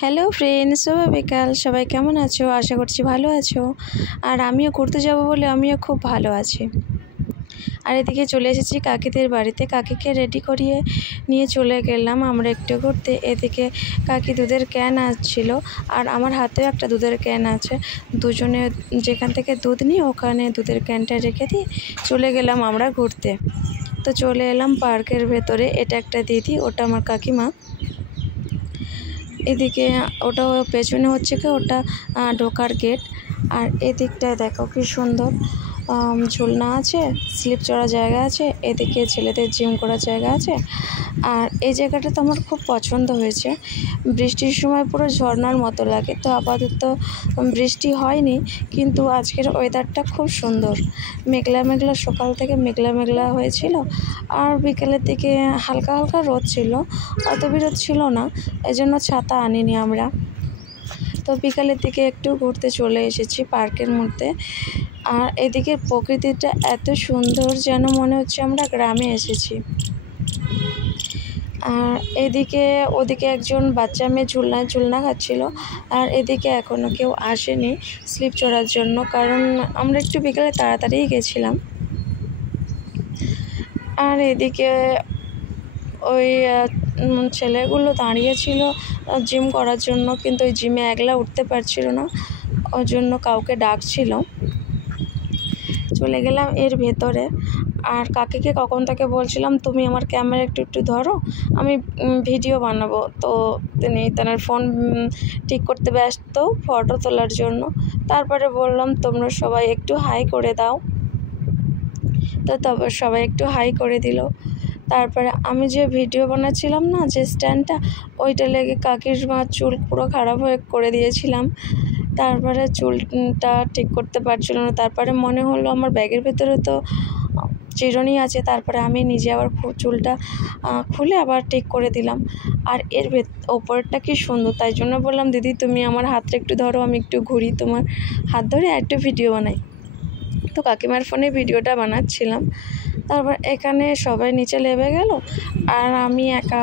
Hello friends, শুভ বিকাল। সবাই কেমন আছো? আশা করছি ভালো আছো। আর আমিও ঘুরতে যাব বলে আমিও খুব ভালো আছি। আর এদিকে চলে এসেছি কাকিদের বাড়িতে। কাকিকে রেডি করিয়ে নিয়ে চলে গেলাম আমরা একটু ঘুরতে। এদিকে কাকি দুধের ক্যান আসছিল আর আমার হাতেও একটা দুধের ক্যান আছে। দুজনে যেখান থেকে দুধ নিই ওখানে দুধের ক্যানটা রেখে দিয়ে চলে গেলাম আমরা ঘুরতে। তো চলে এলাম পার্কের ভেতরে। এটা একটা দিদি, ওটা আমার কাকিমা। এদিকে ওটা পেছনে হচ্ছে কি ওটা ঢোকার গেট। আর এদিকটায় দেখো কি সুন্দর ঝুলনা আছে, স্লিপ চড়ার জায়গা আছে, এদিকে ছেলেদের জিম করার জায়গা আছে। আর এই জায়গাটা তো আমার খুব পছন্দ হয়েছে। বৃষ্টির সময় পুরো ঝর্ণার মতো লাগে। তো আপাতত বৃষ্টি হয়নি, কিন্তু আজকের ওয়েদারটা খুব সুন্দর। মেঘলা মেঘলা, সকাল থেকে মেঘলা মেঘলা হয়েছিল আর বিকেলের দিকে হালকা হালকা রোদ ছিল, অত বিরোধ ছিল না, এজন্য ছাতা আনিনি আমরা। তো বিকালের দিকে একটু ঘুরতে চলে এসেছি পার্কের মধ্যে। আর এদিকে প্রকৃতিটা এত সুন্দর, যেন মনে হচ্ছে আমরা গ্রামে এসেছি। আর ওদিকে একজন বাচ্চা মেয়ে ঝুলনা খাচ্ছিল। আর এদিকে এখনও কেউ আসেনি স্লিপ চড়ার জন্য, কারণ আমরা একটু বিকালে তাড়াতাড়ি গেছিলাম। আর এদিকে ওই ছেলেগুলো দাঁড়িয়েছিল জিম করার জন্য, কিন্তু ওই জিমে একলা উঠতে পারছিল না, ওই জন্য কাউকে ডাকছিল। চলে গেলাম এর ভেতরে। আর কাকিকে কখন থেকে বলছিলাম তুমি আমার ক্যামেরা একটু ধরো, আমি ভিডিও বানাবো। তো তিনি তার ফোন ঠিক করতে ব্যস্ত ফটো তোলার জন্য। তারপরে বললাম তোমরা সবাই একটু হাই করে দাও। তো তবে সবাই একটু হাই করে দিল। তারপরে আমি যে ভিডিও বানাচ্ছিলাম না, যে স্ট্যান্ডটা, ওইটা লেগে কাকির চুল পুরো খারাপ হয়ে করে দিয়েছিলাম। তারপরে চুলটা ঠিক করতে পারছিল না। তারপরে মনে হলো আমার ব্যাগের ভেতরে তো চিরুনি আছে। তারপরে আমি নিজে আবার চুলটা খুলে আবার ঠিক করে দিলাম। আর এর ওপরটা কি সুন্দর, তাই জন্য বললাম দিদি তুমি আমার হাতটা একটু ধরো, আমি একটু ঘুরি তোমার হাত ধরে আর একটু ভিডিও বানাই। তো কাকিমার ফোনে ভিডিওটা বানাচ্ছিলাম। তারপর এখানে সবাই নিচে নেমে গেল আর আমি একা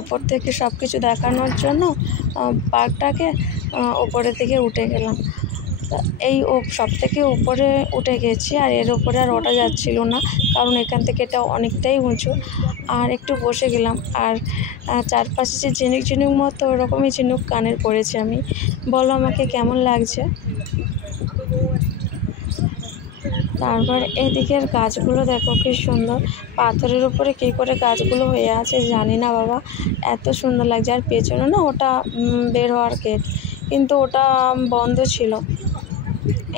ওপর থেকে সব কিছু দেখানোর জন্য পার্কটাকে ওপরের দিকে উঠে গেলাম। এই সব থেকে উপরে উঠে গেছি। আর এর ওপরে আর ওঠা যাচ্ছিল না, কারণ এখান থেকে এটা অনেকটাই উঁচু। আর একটু বসে গেলাম। আর চারপাশে যে ঝিনুক ঝিনুক মতো ওরকমই ঝিনুক কানের পড়েছে। আমি বলো আমাকে কেমন লাগছে। তারপর এদিকের গাছগুলো দেখো কি সুন্দর, পাথরের উপরে কী করে গাছগুলো হয়ে আছে জানি না বাবা, এত সুন্দর লাগছে। আর পেছনে না ওটা বের হওয়ার গেট, কিন্তু ওটা বন্ধ ছিল।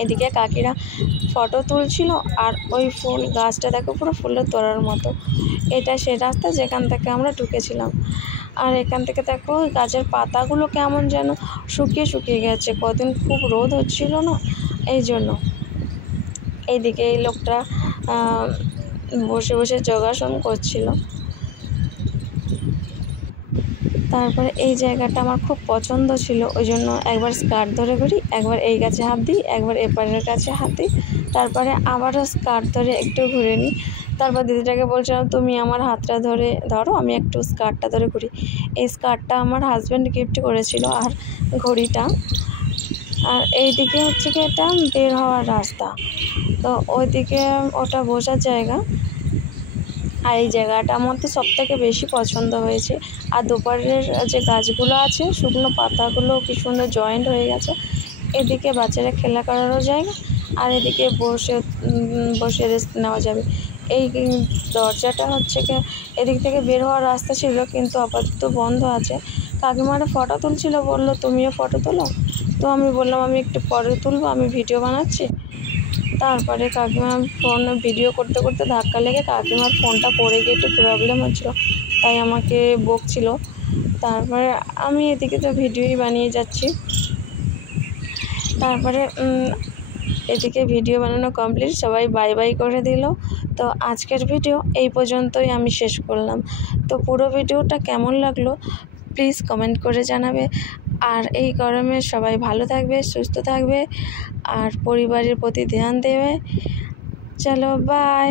এদিকে কাকিরা ফটো তুলছিল। আর ওই ফুল গাছটা দেখো পুরো ফুলের তোড়ার মতো, এটা সেই রাস্তা যেখান থেকে আমরা ঢুকেছিলাম। আর এখান থেকে দেখো গাছের পাতাগুলো কেমন যেন শুকিয়ে শুকিয়ে গেছে, কদিন খুব রোদ হচ্ছিল না, এই জন্য। এইদিকে এই লোকটা বসে বসে যোগাসন করছিল। তারপরে এই জায়গাটা আমার খুব পছন্দ ছিল, ওই জন্য একবার স্কার্ট ধরে ঘুরি, একবার এই গাছে হাত দিই, একবার এপারের কাছে হাত দিই, তারপরে আবারও স্কার্ট ধরে একটু ঘুরে নিই। তারপর দিদিটাকে বলছিলাম তুমি আমার হাতটা ধরো, আমি একটু স্কার্টটা ধরে ঘুরি। এই স্কার্টটা আমার হাজব্যান্ড গিফট করেছিল, আর ঘড়িটা। আর এইদিকে হচ্ছে কি এটা বের হওয়ার রাস্তা। তো ওইদিকে ওটা বসার জায়গা। আর এই জায়গাটা আমার তো সবথেকে বেশি পছন্দ হয়েছে। আর দুপারের যে গাছগুলো আছে, শুকনো পাতাগুলো কি সুন্দর জয়েন্ট হয়ে গেছে। এদিকে বাচ্চারা খেলা করারও জায়গা, আর এদিকে বসে রেস্ট নেওয়া যাবে। এই দরজাটা হচ্ছে কি এদিক থেকে বের হওয়ার রাস্তা ছিল, কিন্তু আপাতত বন্ধ আছে। কাকিমারা ফটো তুলছিল, বললো তুমিও ফটো তোলো। তো আমি বললাম আমি একটু পরে তুলবো, আমি ভিডিও বানাচ্ছি। তারপরে কাকিমার ফোন ভিডিও করতে করতে ধাক্কা লেগে কাকিমার ফোনটা পড়ে গিয়ে একটু প্রবলেম হচ্ছিলো, তাই আমাকে বকছিল। তারপরে আমি এদিকে তো ভিডিওই বানিয়ে যাচ্ছি। তারপরে এদিকে ভিডিও বানানো কমপ্লিট, সবাই বাই বাই করে দিল। তো আজকের ভিডিও এই পর্যন্তই আমি শেষ করলাম। তো পুরো ভিডিওটা কেমন লাগলো প্লিজ কমেন্ট করে জানাবে। আর এই গরমে সবাই ভালো থাকবে, সুস্থ থাকবে, আর পরিবারের প্রতি ধ্যান দেবে। চলো বাই।